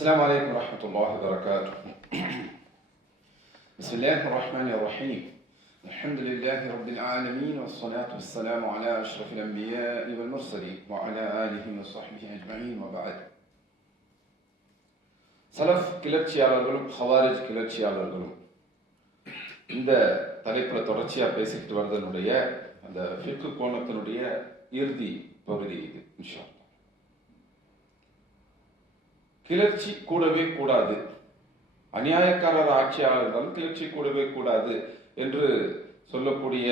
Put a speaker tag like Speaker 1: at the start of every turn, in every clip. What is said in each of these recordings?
Speaker 1: السلام عليكم ورحمة الله وبركاته بسم الله الرحمن الرحيم الحمد لله رب العالمين والصلاة والسلام على أشرف الأنبياء والمرسلين وعلى آله وصحبه أجمعين وبعد சலஃப் கிளர்ச்சியாளர்களும் ஹவாரிஜ் கிளர்ச்சியாளர்களும் இந்த தலைப்பில் தொடர்ச்சியாக பேசிக்கிட்டு வர்றதனுடைய அந்த ஃபிக்கு கோணத்தினுடைய இறுதி பகுதி இது இன்ஷா கிளர்ச்சி கூடவே கூடாது. அநியாயக்காரர் ஆட்சியாக இருந்தாலும் கிளர்ச்சி கூடவே கூடாது என்று சொல்லக்கூடிய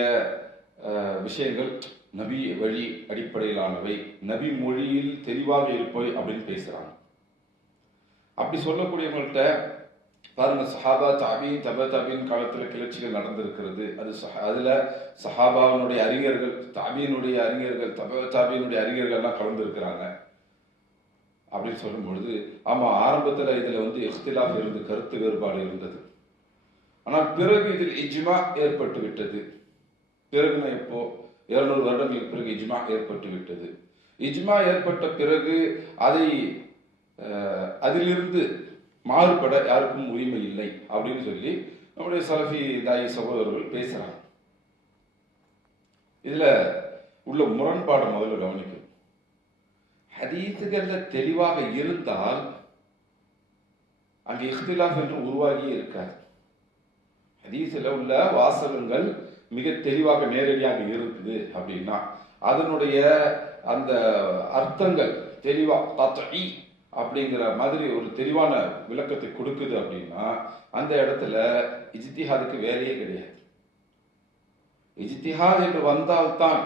Speaker 1: விஷயங்கள் நபி வழி அடிப்படையிலானவை. நபி மொழியில் தெளிவாக இருப்பவை அப்படின்னு பேசுகிறாங்க அப்படி சொல்லக்கூடியவங்கள்ட்ட பாருங்க சஹாபா தாபீன் தப தாபீன் காலத்தில் கிளர்ச்சிகள் நடந்திருக்கிறது. அது அதில் சஹாபாவினுடைய அறிஞர்கள் தாபியினுடைய அறிஞர்கள் தப தாபியினுடைய அறிஞர்கள்லாம் கலந்துருக்கிறாங்க. அப்படின்னு சொல்லும் பொழுது ஆமா ஆரம்பத்தில் இதுல வந்து இஃப்திலாஃப் இருந்து கருத்து வேறுபாடு இருந்தது. ஆனால் பிறகு இதில் இஜ்மா ஏற்பட்டு விட்டது. பிறகுனா இப்போ இருநூறு வருடங்களுக்கு பிறகு இஜ்மா ஏற்பட்டு விட்டது. இஜ்மா ஏற்பட்ட பிறகு அதை அதிலிருந்து மாறுபட யாருக்கும் உரிமை இல்லை அப்படின்னு சொல்லி நம்முடைய சலஃபி தாயி சகோதரர்கள் பேசுறாங்க. இதுல உள்ள முரண்பாடை முதல்ல கவனிக்கணும். ஹதீஸுகள்ல தெளிவாக இருந்தால் அங்கே இஃப்திலாஃப் என்று உருவாகியே இருக்காது. ஹதீஸில் உள்ள வாசகங்கள் மிக தெளிவாக நேரடியாக இருக்குது அப்படின்னா அதனுடைய அந்த அர்த்தங்கள் தெளிவா தத்இ அப்படிங்கிற மாதிரி ஒரு தெளிவான விளக்கத்தை கொடுக்குது அப்படின்னா அந்த இடத்துல இஜித்திஹாதுக்கு வேலையே கிடையாது. இஜித்திஹாத் என்று வந்தால்தான்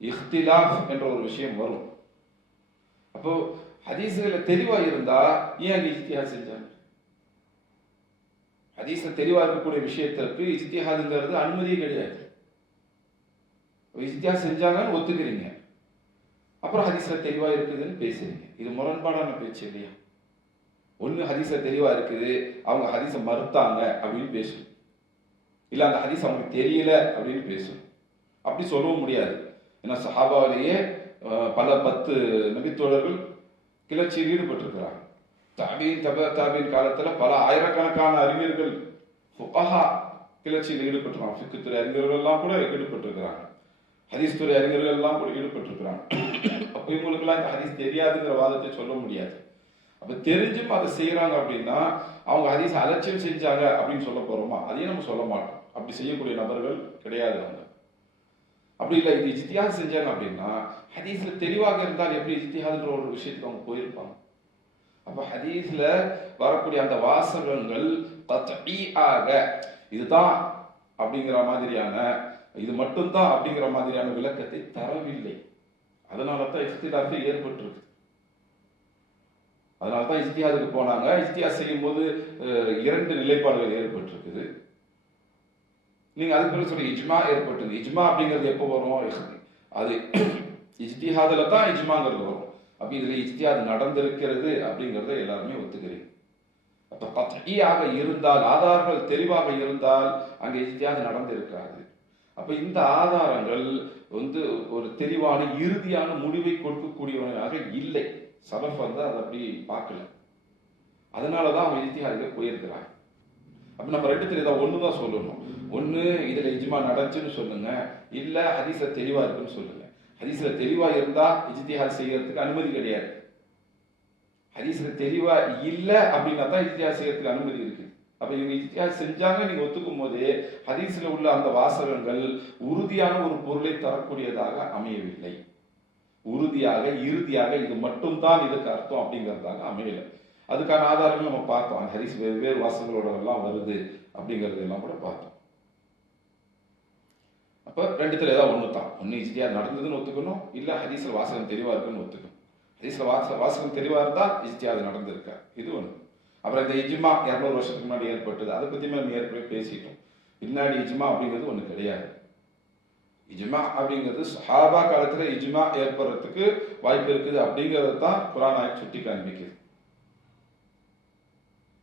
Speaker 1: இஃப்திலாஃப் என்ற ஒரு விஷயம் வரும். அப்போ ஹதீஸுகளை தெளிவா இருந்தா ஏன் அங்க இஜ்திஹாத் செஞ்சாங்க? ஹதீஸ்ல தெளிவா இருக்கக்கூடிய விஷயத்திற்கு இஜ்திஹாதுங்கிறது அனுமதியே கிடையாது. இஜ்திஹாத் செஞ்சாங்கன்னு ஒத்துக்கிறீங்க. அப்புறம் ஹதீஸ்ல தெளிவா இருக்குதுன்னு பேசுறீங்க. இது முரண்பாடான பேச்சு இல்லையா? ஒண்ணு ஹதீஸ்ல தெளிவா இருக்குது அவங்க ஹதீஸை மறுத்தாங்க அப்படின்னு பேசணும் இல்ல அந்த ஹதீஸ் அவங்களுக்கு தெரியல அப்படின்னு பேசணும் அப்படி சொல்லவும் முடியாது. ஏன்னா சஹாபாவிலேயே பல பத்து நபித்தோழர்கள் கிளர்ச்சியில் ஈடுபட்டிருக்கிறாங்க தாபீன் தப தாபீன் காலத்துல பல ஆயிரக்கணக்கான அறிஞர்கள் ஃபுகஹா கிளர்ச்சியில் ஈடுபட்டிருக்காங்க ஃபிக்குத்துறை அறிஞர்கள் எல்லாம் கூட ஈடுபட்டிருக்கிறாங்க. ஹதீஸ் துறை அறிஞர்கள் எல்லாம் கூட ஈடுபட்டிருக்கிறாங்க. அப்போ இவங்களுக்கெல்லாம் இந்த ஹதீஸ் தெரியாதுங்கிற வாதத்தை சொல்ல முடியாது. அப்போ தெரிஞ்சும் அதை செய்யறாங்க அப்படின்னா அவங்க ஹதீஸ் அலட்சியம் செஞ்சாங்க அப்படின்னு சொல்ல போறோமா? அதையும் நம்ம சொல்ல மாட்டோம். அப்படி செய்யக்கூடிய நபர்கள் கிடையாது அவங்க. அப்படி இல்லை இது இஜ்திஹாத் செஞ்சாங்க அப்படின்னா ஹதீஸ்ல தெளிவாக இருந்தால் எப்படி இஜ்திஹாதுன்ற ஒரு விஷயத்துக்கு அவங்க போயிருப்பாங்க. அப்போ ஹதீஸ்ல வரக்கூடிய அந்த வாசகங்கள் ஆக இதுதான் அப்படிங்கிற மாதிரியான இது மட்டும்தான் அப்படிங்கிற மாதிரியான விளக்கத்தை தரவில்லை. அதனால தான் இஃப்திலாஃபே ஏற்பட்டிருக்கு. அதனால தான் இஸ்தியாதுக்கு போனாங்க. இஸ்தியா செய்யும் போது இரண்டு நிலைப்பாடுகள் ஏற்பட்டிருக்குது. நீங்கள் அதுக்கு பிறகு சொல்லி இஜ்மா ஏற்பட்டது. இஜ்மா அப்படிங்கிறது எப்போ வரும்? அது இஜ்திஹாதில் தான் இஜ்மாங்கிறது வரும். அப்போ இதில் இஜ்திஹாத் நடந்திருக்கிறது அப்படிங்கிறத எல்லாருமே ஒத்துக்கிறீங்க. அப்போ கத்ஈயாக இருந்தால் ஆதாரங்கள் தெளிவாக இருந்தால் அங்கே இஜ்திஹாத் நடந்திருக்காது. அப்போ இந்த ஆதாரங்கள் வந்து ஒரு தெளிவான இறுதியான முடிவை கொடுக்கக்கூடியவனாக இல்லை. சலஃப் வந்து அதை அப்படி பார்க்கல. அதனால தான் அவன் இஜ்திஹாதுக்கு போயிருக்கிறாங்க அப்போ நம்ம ரெண்டு தெரியுதா ஒன்று தான் சொல்லணும். ஒன்று இதில் இஜ்மா நடந்துச்சுன்னு சொல்லுங்க. இல்லை ஹதீஸ்ல தெளிவாக இருக்குன்னு சொல்லுங்க. ஹதீஸ்ல தெளிவாக இருந்தால் இஜ்திஹாஸ் செய்யறதுக்கு அனுமதி கிடையாது. ஹதீஸ்ல தெளிவாக இல்லை அப்படின்னா தான் இஜ்திஹாஸ் செய்யறதுக்கு அனுமதி இருக்குது அப்போ இவங்க இஜ்திஹாஸ் செஞ்சாங்க நீங்கள் ஒத்துக்கும் போதே ஹதீஸ்ல உள்ள அந்த வாசகங்கள் உறுதியான ஒரு பொருளை தரக்கூடியதாக அமையவில்லை. உறுதியாக இறுதியாக இது மட்டும்தான் இதுக்கு அர்த்தம் அப்படிங்கிறதாக அமையலை. அதுக்கான ஆதாரமே நம்ம பார்த்தோம். அந்த ஹரிஸ் வெவ்வேறு வாசங்களோட எல்லாம் வருது அப்படிங்கிறதெல்லாம் கூட பார்த்தோம். அப்போ ரெண்டுத்துல ஏதாவது ஒன்று தான். ஒன்று இஜ்தியா நடந்ததுன்னு ஒத்துக்கணும். இல்லை ஹதீஸ்ல வாசகம் தெளிவாக இருக்குன்னு ஒத்துக்கணும். ஹதீஸ்ல வாச வாசகம் தெளிவா இருந்தா அது நடந்திருக்கா. இது ஒன்று. அப்புறம் இந்த இஜ்மா இரநூறு வருஷத்துக்கு முன்னாடி ஏற்பட்டது. அதை பற்றியுமே நம்ம ஏற்கனவே பேசிட்டோம். பின்னாடி இஜ்மா அப்படிங்கிறது ஒண்ணு கிடையாது. இஜ்மா அப்படிங்கிறது சஹாபா காலத்துல இஜ்மா ஏற்படுறதுக்கு வாய்ப்பு இருக்குது அப்படிங்கிறது தான் குரான் ஆயத் சுட்டி காண்பிக்குது.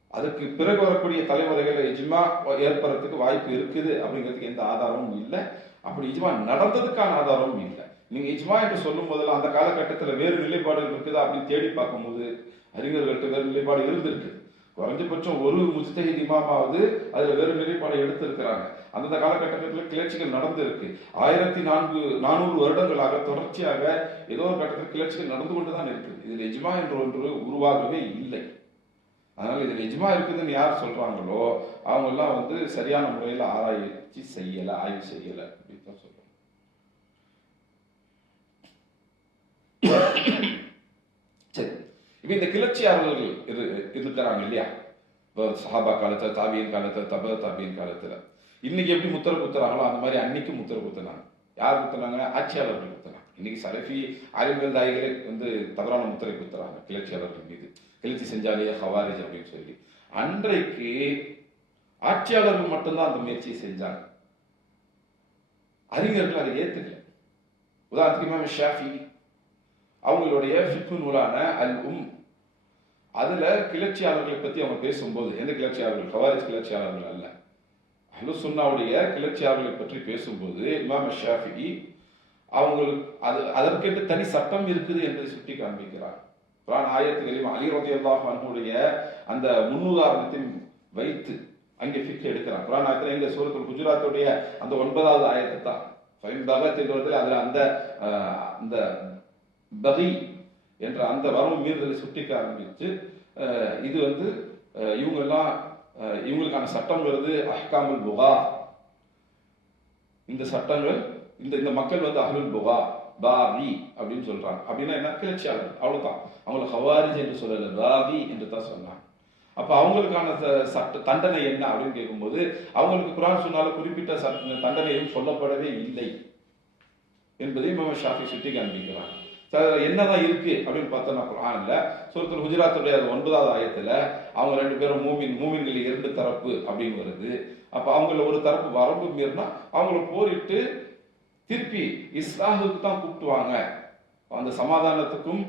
Speaker 1: அதுக்கு பிறகு வரக்கூடிய தலைமுறைகளில் இஜ்மா ஏற்படுறதுக்கு வாய்ப்பு இருக்குது அப்படிங்கிறதுக்கு எந்த ஆதாரமும் இல்லை. அப்படி இஜ்மா நடந்ததுக்கான ஆதாரமும் இல்லை. நீங்க இஜ்மா என்று சொல்லும் போதெல்லாம் அந்த காலகட்டத்தில் வேறு நிலைப்பாடுகள் இருக்குதா அப்படின்னு தேடி பார்க்கும்போது அறிஞர்கள்ட்ட வேறு நிலைப்பாடு இருந்திருக்கு. குறைஞ்சபட்சம் ஒரு முஸ்தகித் இமாமாவது அதுல வேறு நிலைப்பாடு எடுத்திருக்கிறாங்க. அந்தந்த காலகட்டத்தில் கிளர்ச்சிகள் நடந்திருக்கு. ஆயிரத்தி நான்கு நானூறு வருடங்களாக தொடர்ச்சியாக ஏதோ ஒரு கட்டத்தில் கிளர்ச்சிகள் நடந்து கொண்டு தான் இருக்குது. இதில் எஜ்மா என்ற ஒன்று உருவாகவே இல்லை. அதனால இது நிஜமாக இருக்குதுன்னு யார் சொல்றாங்களோ அவங்கெல்லாம் வந்து சரியான முறையில் ஆராய்ச்சி செய்யலை ஆய்வு செய்யலை அப்படின்னு தான் சொல்றோம் சரி. இப்போ இந்த கிளர்ச்சியாளர்கள் இரு இருக்கிறாங்க இல்லையா? இப்போ சஹாபா காலத்துல தாபியின் காலத்துல தப தாபியின் காலத்துல. இன்னைக்கு எப்படி முத்திர குத்துறாங்களோ அந்த மாதிரி அன்னைக்கு முத்திர குத்துனாங்க. யார் குத்துனாங்க? ஆட்சியாளர்கள் குத்துனாங்க. இன்னைக்கு சலஃபி அறிவியல் தாய்களே வந்து தவறான முத்திரை குத்துறாங்க கிளர்ச்சியாளர்கள் மீது. கிளர்ச்சி செஞ்சாலே ஹவாரிஜ் அப்படின்னு சொல்லி. அன்றைக்கு ஆட்சியாளர்கள் மட்டும்தான் அந்த முயற்சியை செஞ்சாங்க. அறிஞர்கள் அதை ஏத்துக்கல. உதாரணத்துக்கு ஷாஃபி அவங்களுடைய ஃபிக்கு நூலான அல் உம் அதுல கிளர்ச்சியாளர்களை பத்தி அவங்க பேசும்போது எந்த கிளர்ச்சியாளர்கள்? ஹவாரிஜ் கிளர்ச்சியாளர்கள் அல்ல. அஹ்லு சுன்னாவுடைய கிளர்ச்சியாளர்களை பற்றி பேசும்போது இமாம் ஷாஃபி அவங்களுக்கு அது அதற்கென்று தனி சட்டம் இருக்குது என்பதை சுட்டி காண்பிக்கிறார் குரான் ஆயத்துகளிலும் அலி ரதியல்லாஹு அன்ஹுடைய அந்த முன்னுதாரணத்தையும் வைத்து அங்கே ஃபிக்ஸ் எடுக்கிறான். குரான் ஆயத்தில் எங்க சூரத்தில் குஜராத்துடைய அந்த ஒன்பதாவது ஆயத்தை தான் ஃபைன் பகத் என்றதில் அதில் அதுல அந்த அந்த பகி என்ற அந்த வரவு மீறுதலை சுட்டிக்க ஆரம்பித்து அஹ், இது வந்து அஹ், இவங்கெல்லாம் அஹ், இவங்களுக்கான சட்டம் வருது அஹ்காமுல் புகா. இந்த சட்டங்கள் இந்த இந்த மக்கள் வந்து அஹ்லுல் புகா. பாவி அப்படின்னு சொல்றாங்க. அப்படின்னா என்ன? கிளர்ச்சியாளர். அவ்வளவுதான். அவங்கள ஹவாரிஜ் என்று சொல்லல பாவி என்று தான் சொன்னாங்க. அப்ப அவங்களுக்கான ச- சட்ட தண்டனை என்ன அப்படின்னு கேட்கும்போது அவங்களுக்கு குரான் சொன்னால குறிப்பிட்ட சட்ட தண்டனையும் சொல்லப்படவே இல்லை என்பதையும் இமாம் ஷாஃபி சுட்டி காண்பிக்கிறான் என்னதான் இருக்கு அப்படின்னு பார்த்தோம்னா குரான்ல சூரத்துல் குஜராத்துடைய ஒன்பதாவது ஆயத்துல அவங்க ரெண்டு பேரும் மூமின் மூமின்கள் இரண்டு தரப்பு அப்படின்னு வருது. அப்ப அவங்கள ஒரு தரப்பு வரம்பு மீறினா அவங்கள போரிட்டு திருப்பி இஸ்லாஹுக்கு தான் கூப்பிட்டுவாங்க. அந்த சமாதானத்துக்கும்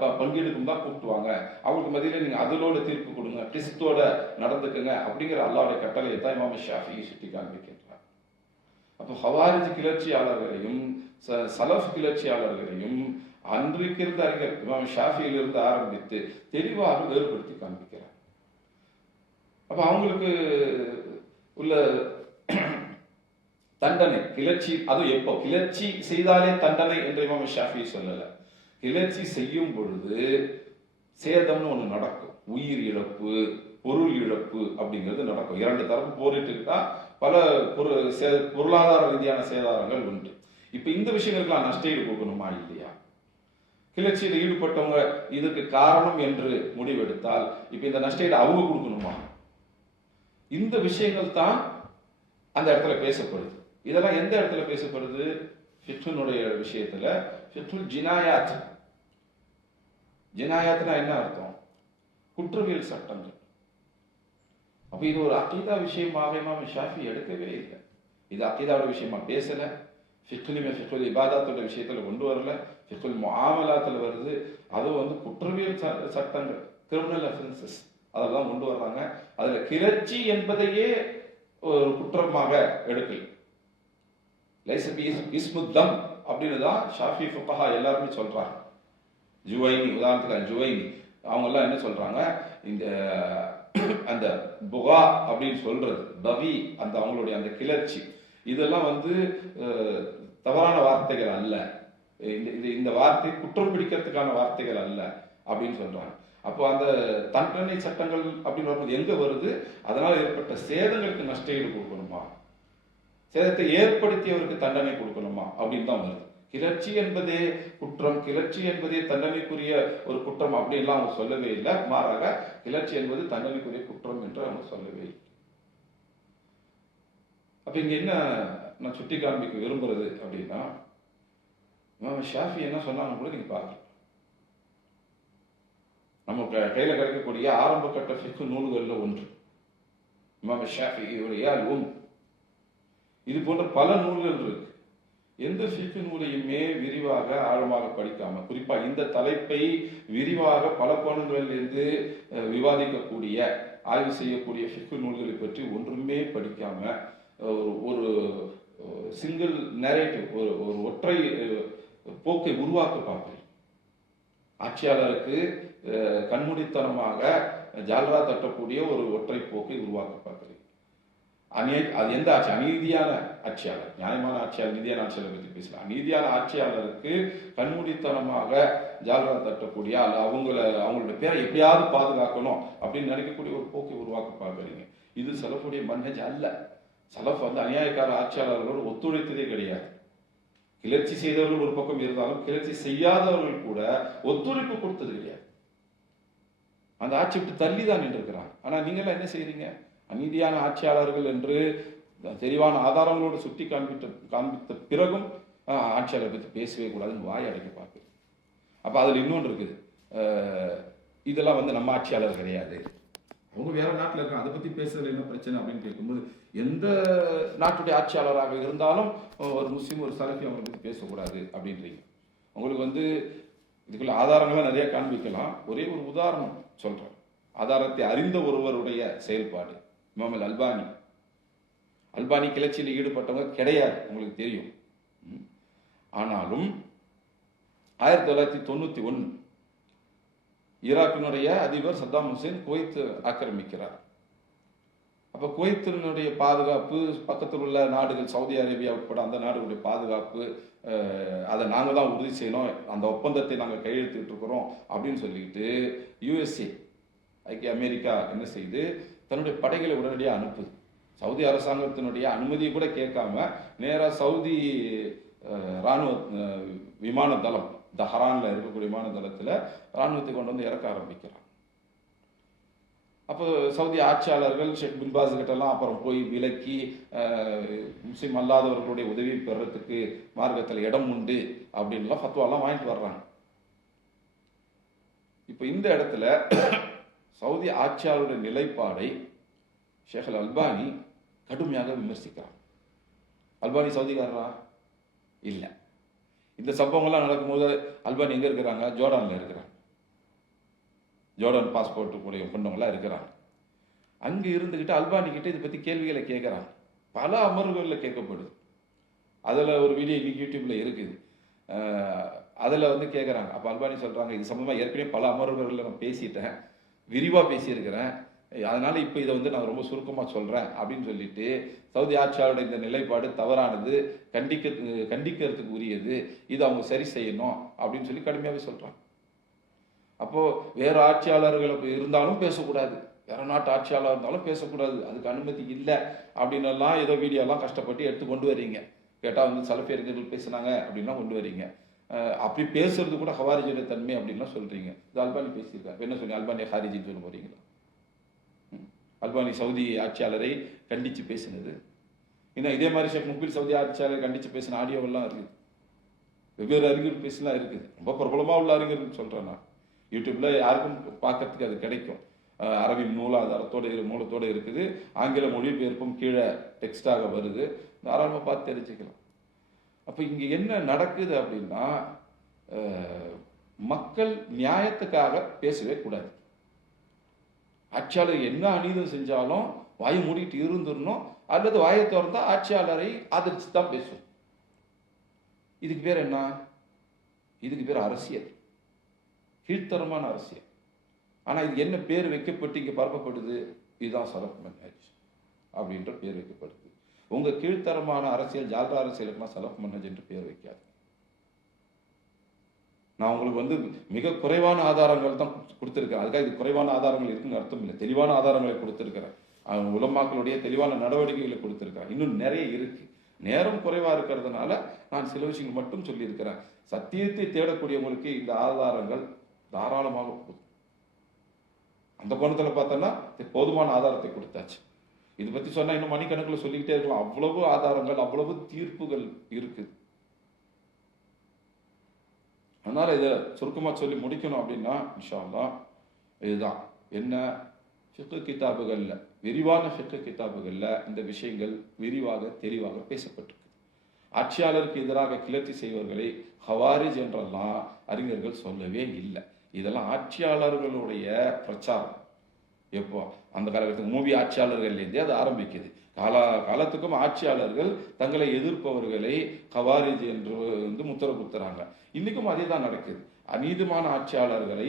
Speaker 1: ப- பங்கீடுக்கும் தான் கூப்பிட்டுவாங்க. அவங்களுக்கு மதியில் நீங்க அதலோட தீர்ப்பு கொடுங்க கிறிஸ்துவோட நடந்துக்குங்க அப்படிங்கிற அல்லாவுடைய கட்டளையை தான் இமாம ஷாஃபி சுட்டி காண்பிக்கின்றார் அப்போ ஹவாரிஜ் கிளர்ச்சியாளர்களையும் ச- சலஃப் கிளர்ச்சியாளர்களையும் அன்றைக்கு இருந்த அறிஞர் இமாம் ஷாஃபியிலிருந்து ஆரம்பித்து தெளிவாக வேறுபடுத்தி காண்பிக்கிறார். அப்ப அவங்களுக்கு உள்ள தண்டனை கிளர்ச்சி அது எப்போ? கிளர்ச்சி செய்தாலே தண்டனை என்று இமாம் ஷாஃபி சொல்லல. கிளர்ச்சி செய்யும் பொழுது சேதம்னு ஒன்று நடக்கும். உயிர் இழப்பு பொருள் இழப்பு அப்படிங்கிறது நடக்கும். இரண்டு தரப்பு போரிட்டுக்கிட்டா பல பொருள் சே- பொருளாதார ரீதியான சேதாரங்கள் உண்டு. இப்போ இந்த விஷயங்களுக்கெல்லாம் நஷ்டஈடு கொடுக்கணுமா இல்லையா? கிளர்ச்சியில் ஈடுபட்டவங்க இதுக்கு காரணம் என்று முடிவெடுத்தால் இப்போ இந்த நஷ்டஈடு அவங்க கொடுக்கணுமா? இந்த விஷயங்கள் தான் அந்த இடத்துல பேசப்படுது. இதெல்லாம் எந்த இடத்துல பேசப்படுது? ஃபித்துனுடைய விஷயத்துல. ஃபித்துல் ஜினாயாத். ஜினாயாத்னா என்ன அர்த்தம்? குற்றவியல் சட்டங்கள். அப்ப இது ஒரு அக்கீதா விஷயமாக இமாம் ஷாஃபி எடுக்கவே இல்லை. இது அக்கீதாவோட விஷயமா பேசல. ஃபிக்குலிமே ஃபிக்குல் இபாதாத்தோட விஷயத்துல கொண்டு வரல. ஃபிக்குல் முஆமலாத்துல வருது. அதுவும் வந்து குற்றவியல் சட்டங்கள். கிரிமினல் அஃபென்சஸ் அதெல்லாம் கொண்டு வர்றாங்க. அதுல கிளர்ச்சி என்பதையே ஒரு குற்றமாக எடுக்கல. லைசபி இஸ்முத்தம் அப்படின்னு தான் ஷாஃபி ஃபுக்கஹா எல்லாருமே சொல்கிறாங்க ஜுவைனி உதாரணத்துக்கு ஜுவைனி. அவங்கெல்லாம் என்ன சொல்கிறாங்க இந்த அந்த புகா அப்படின்னு சொல்கிறது பவி அந்த அவங்களுடைய அந்த கிளர்ச்சி. இதெல்லாம் வந்து தவறான வார்த்தைகள் அல்ல. இந்த இது இந்த வார்த்தை குற்றம் பிடிக்கிறதுக்கான வார்த்தைகள் அல்ல அப்படின்னு சொல்கிறாங்க அப்போ அந்த தண்டனை சட்டங்கள் அப்படின்னு வரும்போது எங்கே வருது? அதனால் ஏற்பட்ட சேதங்களுக்கு நஷ்டஈடு கொடுக்கணுமா? சேதத்தை ஏற்படுத்தியவருக்கு தண்டனை கொடுக்கணுமா? அப்படின்னு தான் வருது. கிளர்ச்சி என்பதே குற்றம் கிளர்ச்சி என்பதே தண்டனைக்குரிய ஒரு குற்றம் அப்படின்லாம் அவங்க சொல்லவே இல்லை. மாறாக கிளர்ச்சி என்பது தண்டனைக்குரிய குற்றம் என்று அவங்க சொல்லவே இல்லை. அப்ப இங்க என்ன நான் சுட்டி காண்பிக்க விரும்புறது அப்படின்னா இமாம் ஷாஃபி என்ன சொன்னாங்க கூட நீங்க பார்க்கலாம். நம்ம க- கையில கிடைக்கக்கூடிய ஆரம்ப கட்ட நூல்களில் ஒன்று. இமாம் ஷாஃபி அல் உம் இது போன்ற பல நூல்கள் இருக்கு. எந்த சிற்பி நூலையுமே விரிவாக ஆழமாக படிக்காம குறிப்பா இந்த தலைப்பை விரிவாக பல கோணங்களிலிருந்து இருந்து விவாதிக்கக்கூடிய ஆய்வு செய்யக்கூடிய சிற்பி நூல்களை பற்றி ஒன்றுமே படிக்காம ஒரு ஒரு சிங்கிள் நேரேட்டிவ் ஒரு ஒரு ஒற்றை போக்கை உருவாக்க பார்ப்பேன் ஆட்சியாளருக்கு கண்மூடித்தனமாக ஜால்ரா தட்டக்கூடிய ஒரு ஒற்றை போக்கை உருவாக்க பார்க்குறேன். அநீ அது எந்த ஆட்சி? அநீதியான ஆட்சியாளர். நியாயமான ஆட்சியாளர் நீதியான ஆட்சியாளர் பற்றி பேசலாம். அநீதியான ஆட்சியாளருக்கு கண்மூடித்தனமாக ஜால்ரா தட்டக்கூடிய அல்ல அவங்கள அவங்களுடைய பேரை எப்படியாவது பாதுகாக்கணும் அப்படின்னு நினைக்கக்கூடிய ஒரு போக்கை உருவாக்க பார்க்குறீங்க இது செலவுடைய மன்னஜ் அல்ல. சலஃப் வந்து அநியாயக்கார ஆட்சியாளர்களோடு ஒத்துழைத்ததே கிடையாது. கிளர்ச்சி செய்தவர்கள் ஒரு பக்கம் இருந்தாலும் கிளர்ச்சி செய்யாதவர்கள் கூட ஒத்துழைப்பு கொடுத்தது கிடையாது. அந்த ஆட்சி விட்டு தள்ளி தான் நின்றுக்கிறாங்க ஆனால் நீங்களாம் என்ன செய்கிறீங்க அநீதியான ஆட்சியாளர்கள் என்று தெளிவான ஆதாரங்களோடு சுட்டி காண்பித்த காண்பித்த பிறகும் ஆஹ், ஆட்சியாளரை பற்றி பேசவே கூடாதுன்னு வாய் அடைக்க பார்க்கு அப்போ அதில் இன்னொன்று இருக்குது. இதெல்லாம் வந்து நம்ம ஆட்சியாளர் கிடையாது. அவங்க வேற நாட்டில் இருக்காங்க. அதை பற்றி பேசுறதுல என்ன பிரச்சனை அப்படின்னு கேட்கும்போது எந்த நாட்டுடைய ஆட்சியாளராக இருந்தாலும் ஒரு முஸ்லீம் ஒரு சலஃபி அவங்களை பற்றி பேசக்கூடாது அப்படின்றீங்க. உங்களுக்கு வந்து இதுக்குள்ள ஆதாரங்களாக நிறைய காண்பிக்கலாம். ஒரே ஒரு உதாரணம் சொல்கிறேன் ஆதாரத்தை அறிந்த ஒருவருடைய செயல்பாடு. இமாமல் அல்பானி. அல்பானி கிளர்ச்சியில் ஈடுபட்டவங்க கிடையாது உங்களுக்கு தெரியும். ம். ஆனாலும் ஆயிரத்தி தொள்ளாயிரத்தி தொண்ணூத்தி ஒன்று ஈராக்கினுடைய அதிபர் சத்தாம் ஹுசேன் குவைத் ஆக்கிரமிக்கிறார். அப்ப குவைத்தினுடைய பாதுகாப்பு பக்கத்தில் உள்ள நாடுகள் சவுதி அரேபியா உட்பட அந்த நாடுகளுடைய பாதுகாப்பு அதை நாங்க தான் உறுதி செய்யணும் அந்த ஒப்பந்தத்தை நாங்கள் கையெழுத்திட்டு இருக்கிறோம் அப்படின்னு சொல்லிட்டு யுஎஸ்ஏ ஐக்கிய அமெரிக்கா என்ன செய்து தன்னுடைய படைகளை உடனடியாக அனுப்புது. சவுதி அரசாங்கத்தினுடைய அனுமதியை கூட கேட்காம நேரா சவுதி இராணுவ ராணுவ விமான தளம் தஹரானில் இருக்கக்கூடிய விமான தளத்தில் ராணுவத்தை கொண்டு வந்து இறக்க ஆரம்பிக்கிறான் அப்போ சவுதி ஆட்சியாளர்கள் ஷேக் பின்பாஸ் கிட்டலாம் அப்புறம் போய் விலக்கி அஹ், அல்லாதவர்களுடைய உதவி பெறத்துக்கு மார்க்கத்தில் இடம் உண்டு அப்படின்லாம் ஃபத்வாலாம் வாங்கிட்டு வர்றாங்க. இப்போ இந்த இடத்துல சவுதி ஆட்சியாளருடைய நிலைப்பாடை ஷேகல் அல்பானி கடுமையாக விமர்சிக்கிறார். அல்பானி சவுதிக்காரரா இல்லை. இந்த சம்பவங்கள்லாம் நடக்கும்போது அல்பானி எங்கே இருக்கிறாங்க? ஜோர்டானில் இருக்கிறாங்க. ஜோர்டான் பாஸ்போர்ட் கூடிய கொண்டவங்களாம் இருக்கிறாங்க. அங்கே இருந்துக்கிட்டு அல்பானி கிட்ட இதை பற்றி கேள்விகளை கேட்குறாங்க. பல அமர்வுகளில் கேட்கப்படுது. அதில் ஒரு வீடியோ இன்னைக்கு யூடியூப்ல இருக்குது. அதில் வந்து கேட்குறாங்க. அப்போ அல்பானி சொல்கிறாங்க இது சம்மந்தமாக ஏற்கனவே பல அமர்வுகளில் நான் பேசிட்டேன். விரிவாக பேசியிருக்கிறேன். அதனால் இப்போ இதை வந்து நான் ரொம்ப சுருக்கமாக சொல்கிறேன் அப்படின்னு சொல்லிட்டு சவுதி ஆட்சியாளருடைய இந்த நிலைப்பாடு தவறானது கண்டிக்க கண்டிக்கிறதுக்கு உரியது இது அவங்க சரி செய்யணும் அப்படின்னு சொல்லி கடுமையாகவே சொல்கிறாங்க அப்போது வேறு ஆட்சியாளர்கள் இருந்தாலும் பேசக்கூடாது. வேற நாட்டு ஆட்சியாளர் இருந்தாலும் பேசக்கூடாது. அதுக்கு அனுமதி இல்லை அப்படின்னு எல்லாம் ஏதோ வீடியோலாம் கஷ்டப்பட்டு எடுத்து கொண்டு வரீங்க கேட்டால் வந்து சலஃபியர்கள் பேசுனாங்க அப்படின்லாம் கொண்டு வரீங்க அப்படி பேசுறது கூட ஹவாரிஜோட தன்மை அப்படின்லாம் சொல்றீங்க. இது அல்பானி பேசியிருக்காரு. என்ன சொல்லி அல்பானிய ஹாரிஜின்னு சொல்ல போறீங்களா? ம். அல்பானி சவுதி ஆட்சியாளரை கண்டித்து பேசினது. இன்னும் இதே மாதிரி ஷேக் முபில் சவுதி ஆட்சியாளரை கண்டித்து பேசின ஆடியோவெல்லாம் இருக்குது. வெவ்வேறு அறிஞர் பேசலாம் இருக்குது. ரொம்ப பிரபலமாக உள்ள அறிஞர்னு சொல்கிறேன் நான். யூடியூப்பில் யாருக்கும் பார்க்கறதுக்கு அது கிடைக்கும். அரபி மூலாதாரத்தோடு இரு- மூலத்தோடு இருக்குது. ஆங்கில மொழிபெயர்ப்பும் கீழே டெக்ஸ்டாக வருது. தாராளமாக பார்த்து தெரிஞ்சுக்கலாம். அப்போ இங்கே என்ன நடக்குது அப்படின்னா மக்கள் நியாயத்துக்காக பேசவே கூடாது. ஆட்சியாளர் என்ன அநீதம் செஞ்சாலும் வாயை மூடிட்டு இருந்துடணும் அல்லது வாயை திறந்தா ஆட்சியாளரை ஆதரிச்சு தான் பேசும். இதுக்கு பேர் என்ன? இதுக்கு பேர் அரசியல். கீழ்த்தரமான அரசியல். ஆனால் இது என்ன பேர் வைக்கப்பட்டு இங்கே பரப்பப்படுது? இதுதான் சலப் மன்ஹஜ் அப்படின்ற பேர் வைக்கப்படுது. உங்க கீழ்த்தரமான அரசியல் ஜால்ரா அரசியலுக்குலாம் சலப் மன்னஜ் என்று பேர் வைக்காது நான் உங்களுக்கு வந்து மிக குறைவான ஆதாரங்கள் தான் கொடுத்துருக்கேன் அதுக்காக இது குறைவான ஆதாரங்கள் இருக்குன்னு அர்த்தம் இல்லை. தெளிவான ஆதாரங்களை கொடுத்துருக்கிறேன். அவங்க உலமாக்களுடைய தெளிவான நடவடிக்கைகளை கொடுத்துருக்கிறேன் இன்னும் நிறைய இருக்கு. நேரம் குறைவா இருக்கிறதுனால நான் சில விஷயங்கள் மட்டும் சொல்லியிருக்கிறேன். சத்தியத்தை தேடக்கூடியவங்களுக்கு இந்த ஆதாரங்கள் தாராளமாக போதும். அந்த கோணத்தில் பார்த்தோன்னா போதுமான ஆதாரத்தை கொடுத்தாச்சு. இது பற்றி சொன்னால் இன்னும் மணிக்கணக்கில் சொல்லிக்கிட்டே இருக்கலாம். அவ்வளவு ஆதாரங்கள் அவ்வளவு தீர்ப்புகள் இருக்குது அதனால் இதை சுருக்கமாக சொல்லி முடிக்கணும் அப்படின்னா இன்ஷா இதுதான். என்ன? ஃபிக்கு கித்தாபுகளில் விரிவான ஃபிக்கு கித்தாபுகளில் இந்த விஷயங்கள் விரிவாக தெளிவாக பேசப்பட்டிருக்கு. ஆட்சியாளருக்கு எதிராக கிளர்ச்சி செய்வர்களை ஹவாரிஜ் என்றெல்லாம் அறிஞர்கள் சொல்லவே இல்லை. இதெல்லாம் ஆட்சியாளர்களுடைய பிரச்சாரம். எப்போ? அந்த காலகட்டத்துக்கு மூவி ஆட்சியாளர்கள்லேருந்தே அது ஆரம்பிக்குது. காலா காலத்துக்கும் ஆட்சியாளர்கள் தங்களை எதிர்ப்பவர்களை கவாரிஜ் என்று வந்து முத்திர குத்துறாங்க இன்றைக்கும் அதே தான் நடக்குது. அநீதமான ஆட்சியாளர்களை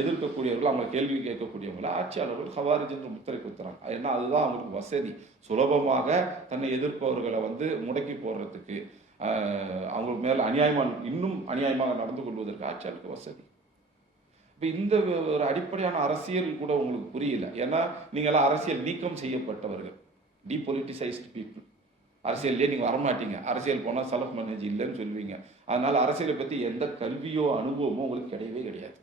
Speaker 1: எதிர்க்கக்கூடியவர்கள் அவங்க கேள்வி கேட்கக்கூடியவங்கள ஆட்சியாளர்கள் ஹவாரிஜ் என்று முத்திரை குத்துறாங்க. ஏன்னா அதுதான் அவங்களுக்கு வசதி. சுலபமாக தன்னை எதிர்ப்பவர்களை வந்து முடக்கி போடுறதுக்கு அவங்களுக்கு மேலே அநியாயமாக இன்னும் அநியாயமாக நடந்து கொள்வதற்கு ஆட்சியாளருக்கு வசதி. இப்போ இந்த ஒரு அடிப்படையான அரசியல் கூட உங்களுக்கு புரியல. ஏன்னா நீங்களாம் அரசியல் நீக்கம் செய்யப்பட்டவர்கள். டீபொலிட்டிசைஸ்டு பீப்புள் அரசியல்லே நீங்கள் வரமாட்டீங்க. அரசியல் போனால் சலஃப் மேனேஜ் இல்லைன்னு சொல்லுவீங்க. அதனால் அரசியலை பற்றி எந்த கல்வியோ அனுபவமோ உங்களுக்கு கிடையவே கிடையாது.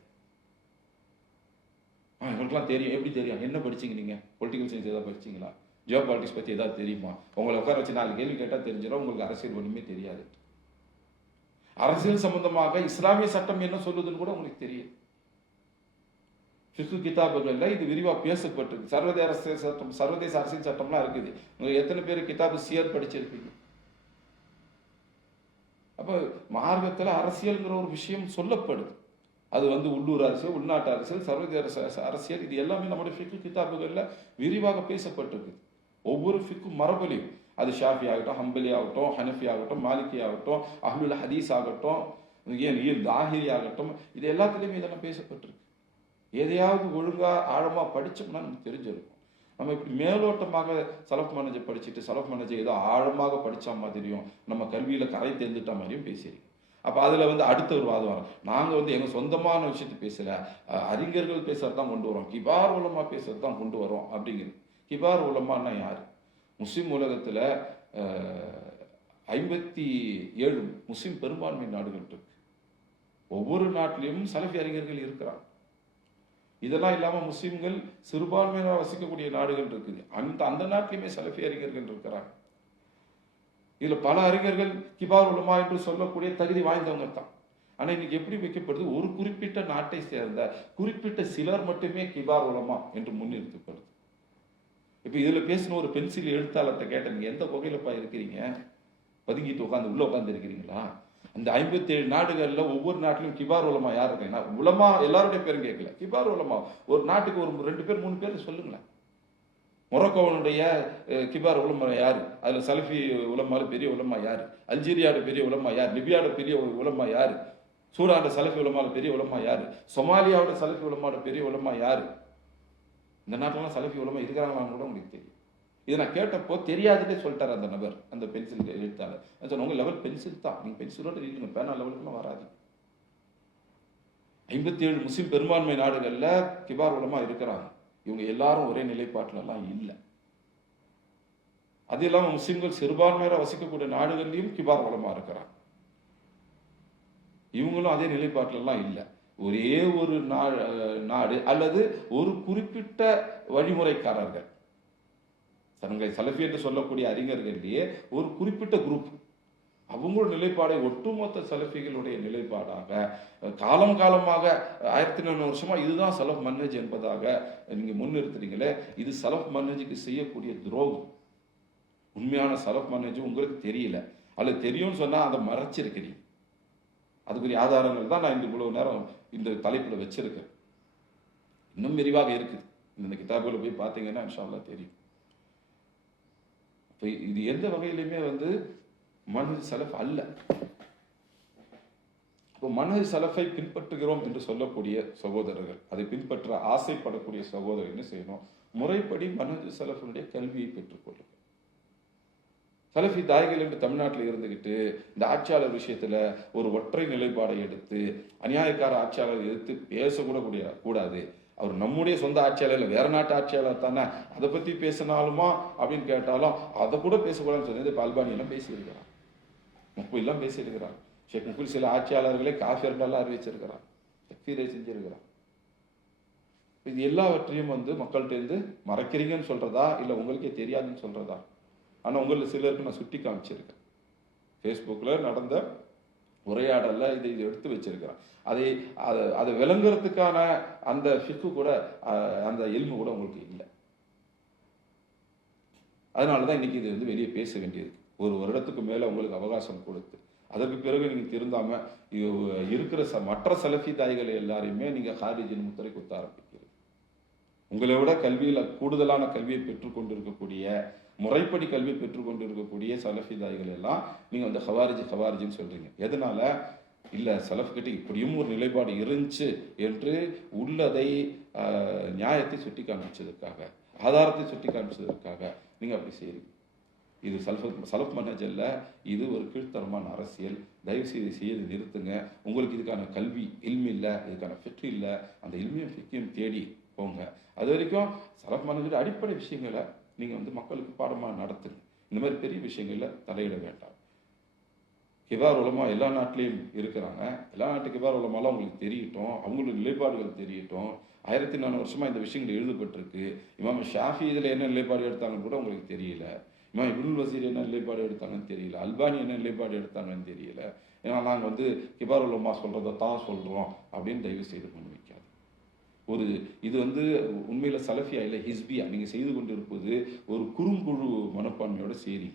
Speaker 1: ஆ இவங்களுக்குலாம் தெரியும். எப்படி தெரியும்? என்ன படிச்சீங்க நீங்கள் பொலிட்டிக்கல் சயின்ஸ் ஏதாவது படிச்சீங்களா? ஜியோ பாலிட்டிக்ஸ் பற்றி ஏதாவது தெரியுமா? உங்களை உட்கார வச்சு நாலு கேள்வி கேட்டால் தெரிஞ்சிடும். உங்களுக்கு அரசியல் ஒன்றுமே தெரியாது. அரசியல் சம்பந்தமாக இஸ்லாமிய சட்டம் என்ன சொல்லுதுன்னு கூட உங்களுக்கு தெரியும். ஃபிக்கு கிதாபுகள்ல இது விரிவாக பேசப்பட்டிருக்கு. சர்வதேச அரசியல் சட்டம் சர்வதேச அரசியல் சட்டம்லாம் இருக்குது. உங்க எத்தனை பேர் கிதாபு சியர் படிச்சிருக்கீங்க அப்போ மார்க்கத்தில் அரசியல்ங்கிற ஒரு விஷயம் சொல்லப்படுது. அது வந்து உள்ளூர் அரசியல் உள்நாட்டு அரசியல் சர்வதேச அரச- அரசியல் இது எல்லாமே நம்முடைய ஃபிக்கு கிதாபுகளில் விரிவாக பேசப்பட்டிருக்குது ஒவ்வொரு ஃபிக்கு மரபுலையும். அது ஷாஃபி ஆகட்டும் ஹம்பலி ஆகட்டும் ஹனஃபி ஆகட்டும் மாலிகி ஆகட்டும் அஹ்லுல் ஹதீஸ் ஆகட்டும் ஏன் ஏன் தாஹிரி ஆகட்டும் இது எல்லாத்துலேயுமே இதெல்லாம் பேசப்பட்டிருக்கு. எதையாவது ஒழுங்காக ஆழமாக படித்தோம்னா நமக்கு தெரிஞ்சிருக்கும். நம்ம இப்படி மேலோட்டமாக சலப் மனஜை படிச்சுட்டு சலப் மனஜை ஏதோ ஆழமாக படித்தா மாதிரியும் நம்ம கல்வியில் கரை தெரிந்துட்ட மாதிரியும் பேசியிருக்கோம். அப்போ அதில் வந்து அடுத்த ஒரு வாதம் வரும். நாங்கள் வந்து எங்கள் சொந்தமான விஷயத்தை பேசல. அறிஞர்கள் பேசுறது தான் கொண்டு வரோம். கிபார் உலமாக பேசுறது தான் கொண்டு வரோம் அப்படிங்கிறது. கிபார் உலமானா யார்? முஸ்லீம் உலகத்தில் ஐம்பத்தி ஏழு முஸ்லீம் பெரும்பான்மை நாடுகள் இருக்கு. ஒவ்வொரு நாட்டிலையும் சலஃபி அறிஞர்கள் இருக்கிறாங்க. இதெல்லாம் இல்லாமல் முஸ்லீம்கள் சிறுபான்மையினர் வசிக்கக்கூடிய நாடுகள் இருக்குது. அந்த அந்த நாட்டிலுமே சலஃபி அறிஞர்கள் இருக்கிறாங்க. இதில் பல அறிஞர்கள் கிபார் உலமா என்று சொல்லக்கூடிய தகுதி வாய்ந்தவங்க தான். ஆனால் இன்னைக்கு எப்படி வைக்கப்படுது? ஒரு குறிப்பிட்ட நாட்டை சேர்ந்த குறிப்பிட்ட சிலர் மட்டுமே கிபார் உலமா என்று முன்னிறுத்தப்படுது. இப்போ இதில் பேசின ஒரு பென்சில் எழுத்தாளர்கிட்ட கேட்டேன். நீங்கள் எந்த வகையிலப்பா இருக்கிறீங்க? பதுங்கிட்டு உட்காந்து உள்ளே உட்காந்து அந்த ஐம்பத்தி ஏழு நாடுகளில் ஒவ்வொரு நாட்டிலும் கிபார் உலமா யார் இருக்காங்க உலமா எல்லாருடைய பேரும் கேட்கல. கிபார் உலமா. ஒரு நாட்டுக்கு ஒரு ரெண்டு பேர் மூணு பேர் சொல்லுங்களேன். மொரக்கோவனுடைய கிபார் உலமா யார்? அதில் சலஃபி உலமாவில் பெரிய உலமா யார்? அல்ஜீரியாவோட பெரிய உலமா யார்? லிபியாவோட பெரிய ஒரு உலமா யார்? சூடான சலஃபி உலமாவில் பெரிய உலமா யார்? சொமாலியாவோட சலஃபி உலமாவோட பெரிய உலமா யார்? இந்த நாட்டிலலாம் சலஃபி உலமா இருக்கிறாங்களான்னு கூட உங்களுக்கு தெரியும். இதை நான் கேட்டப்போ தெரியாதுன்னே சொல்லிட்டார் அந்த நபர் அந்த பென்சில் எழுத்தாளர். நான் சொன்னேன் உங்க லெவல் பென்சில் தான். நீங்க பென்சிலோட எழுதுங்க பேனா லெவலுக்குலாம் வராது. ஐம்பத்தி ஏழு முஸ்லிம் பெரும்பான்மை நாடுகள்ல கிபார் உலமாக இருக்கிறாங்க. இவங்க எல்லாரும் ஒரே நிலைப்பாட்டிலலாம் இல்லை. அது இல்லாமல் முஸ்லிம்கள் சிறுபான்மையாக வசிக்கக்கூடிய நாடுகள்லையும் கிபார் உலமாக இருக்கிறாங்க. இவங்களும் அதே நிலைப்பாட்டிலலாம் இல்லை. ஒரே ஒரு நாடு அல்லது ஒரு குறிப்பிட்ட வழிமுறைக்காரர்கள். தங்களை சலஃபி என்று சொல்லக்கூடிய அறிஞர்களிலேயே ஒரு குறிப்பிட்ட குரூப் அவங்களோட நிலைப்பாடை ஒட்டுமொத்த சலஃபிகளுடைய நிலைப்பாடாக காலம் காலமாக ஆயிரத்தி நானூறு வருஷமா இதுதான் சலஃப் மன்னேஜ் என்பதாக நீங்க முன்னிறுத்துறீங்களே இது சலஃப் மன்னேஜுக்கு செய்யக்கூடிய துரோகம். உண்மையான சலஃப் மன்னேஜ் உங்களுக்கு தெரியல. அல்லது தெரியும்னு சொன்னா அதை மறைச்சிருக்கிறீங்க. அதுக்குரிய ஆதாரங்கள் தான் நான் இந்த இவ்வளவு நேரம் இந்த தலைப்புல வச்சிருக்கேன். இன்னும் விரிவாக இருக்குது. இந்த கிதாபுல போய் பார்த்தீங்கன்னா இன்ஷா தெரியும். இப்போ இது எந்த வகையிலுமே வந்து மனது சலஃப் அல்ல. இப்போ மனது சலஃபை பின்பற்றுகிறோம் என்று சொல்லக்கூடிய சகோதரர்கள் அதை பின்பற்ற ஆசைப்படக்கூடிய சகோதரர் என்ன செய்யணும்? முறைப்படி மனது சலஃபினுடைய கல்வியை பெற்றுக்கொள்ளுங்கள் சலஃபி தாய்கள் என்று தமிழ்நாட்டில் இருந்துகிட்டு இந்த ஆட்சியாளர் விஷயத்துல ஒரு ஒற்றை நிலைப்பாடை எடுத்து அநியாயக்கார ஆட்சியாளர் எதிர்த்து பேசக்கூட கூடிய கூடாது. அவர் நம்முடைய சொந்த ஆட்சியாளர் இல்லை வேற நாட்டு ஆட்சியாளர் தானே. அதை பற்றி பேசினாலுமா அப்படின்னு கேட்டாலும் அதை கூட பேசக்கூடாதுன்னு சொன்னது இப்போ அல்பானியெல்லாம் பேசியிருக்கிறார். முக்குல் பேசியிருக்கிறார். ஷேக் முக்குல் சில ஆட்சியாளர்களே காஃபியர்களெல்லாம் அறிவிச்சிருக்கிறார். தக்ஃபீரை செஞ்சிருக்கிறார். இது எல்லாவற்றையும் வந்து மக்கள்கிட்டேருந்து மறைக்கிறீங்கன்னு சொல்கிறதா இல்லை உங்களுக்கே தெரியாதுன்னு சொல்கிறதா ஆனால் உங்களில் சிலருக்கு நான் சுட்டி காமிச்சிருக்கேன். ஃபேஸ்புக்கில் நடந்த உரையாடல்ல இதை இதை எடுத்து வச்சிருக்கிறான். அதை அதை அதை விளங்குறதுக்கான அந்த ஃபிக்கு கூட அந்த எல்மு கூட உங்களுக்கு இல்லை. அதனால தான் இன்னைக்கு இது வந்து வெளியே பேச வேண்டியது. ஒரு வருடத்துக்கு மேலே உங்களுக்கு அவகாசம் கொடுத்து அதற்கு பிறகு நீங்கள் திருந்தாமல் இருக்கிற ச மற்ற சலஃபி தாய்களை எல்லாரையுமே நீங்கள் ஹாரிஜின் முத்திரை குத்த ஆரம்பிக்கிறது. உங்களை விட கல்வியில் கூடுதலான கல்வியை பெற்றுக்கொண்டிருக்கக்கூடிய முறைப்படி கல்வி பெற்றுக்கொண்டிருக்கக்கூடிய இருக்கக்கூடிய சலஃபிதாய்கள் எல்லாம் நீங்கள் வந்து ஹவாரிஜி ஹவாரிஜின்னு சொல்கிறீங்க எதனால்? இல்லை சலஃப்கிட்ட இப்படியும் ஒரு நிலைப்பாடு இருந்துச்சு என்று உள்ளதை நியாயத்தை சுட்டி காமிச்சதற்காக ஆதாரத்தை சுட்டி காமிச்சதற்காக நீங்கள் அப்படி செய்கிறீங்க இது சல்ஃப் சலஃப் மனஜ் அல்ல இது ஒரு கீழ்த்தரமான அரசியல். தயவு செய்து செய்யறது நிறுத்துங்க. உங்களுக்கு இதுக்கான கல்வி இல்மி இல்லை இதுக்கான ஃபிட் இல்லை. அந்த இல்மியும் ஃபிக்கையும் தேடி போங்க. அது வரைக்கும் சலஃப் மனஜோட அடிப்படை விஷயங்களை நீங்கள் வந்து மக்களுக்கு பாடமாக நடத்துங்க. இந்த மாதிரி பெரிய விஷயங்களில் தலையிட வேண்டாம். கிபார் உலமா எல்லா நாட்டிலையும் இருக்கிறாங்க. எல்லா நாட்டு கிபார் உலமாலாம் உங்களுக்கு தெரியட்டும். அவங்களோட நிலைப்பாடுகள் தெரியட்டும். ஆயிரத்தி நானூறு வருஷமாக இந்த விஷயங்கள் எழுதப்பட்டிருக்கு. இமாம் ஷாஃபி இதில் என்ன நிலைப்பாடு எடுத்தாங்கன்னு கூட உங்களுக்கு தெரியல. இமாம் இபுல் வசீர் என்ன நிலைப்பாடு எடுத்தாங்கன்னு தெரியல. அல்பானி என்ன நிலைப்பாடு எடுத்தாங்கன்னு தெரியல. ஏன்னா நாங்கள் வந்து கிபார் உலமா சொல்கிறத தான் சொல்கிறோம் அப்படின்னு தயவு செய்து பண்ணி ஒரு இது வந்து உண்மையில் சலஃபியா இல்லை ஹிஸ்பியா? நீங்கள் செய்து கொண்டிருப்பது ஒரு குறுங்குழு மனப்பான்மையோட சேரி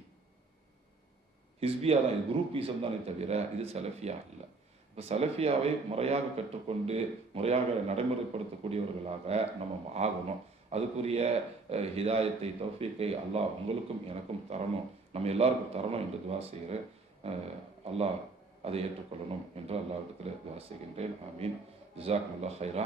Speaker 1: ஹிஸ்பியா தான் இது குரூப்பீசம் தானே தவிர இது சலஃபியா இல்லை. இப்போ சலஃபியாவை முறையாக கற்றுக்கொண்டு முறையாக நடைமுறைப்படுத்தக்கூடியவர்களாக நம்ம ஆகணும். அதுக்குரிய ஹிதாயத்தை தௌஃபீக்கை அல்லாஹ் உங்களுக்கும் எனக்கும் தரணும். நம்ம எல்லாருக்கும் தரணும் என்று துவா செய்கிறேன் அல்லாஹ் அதை ஏற்றுக்கொள்ளணும் என்று அல்லாஹ் இடத்துல துவா செய்கின்றேன். ஐ மீன் ஜிசாக் அல்லா ஹைரா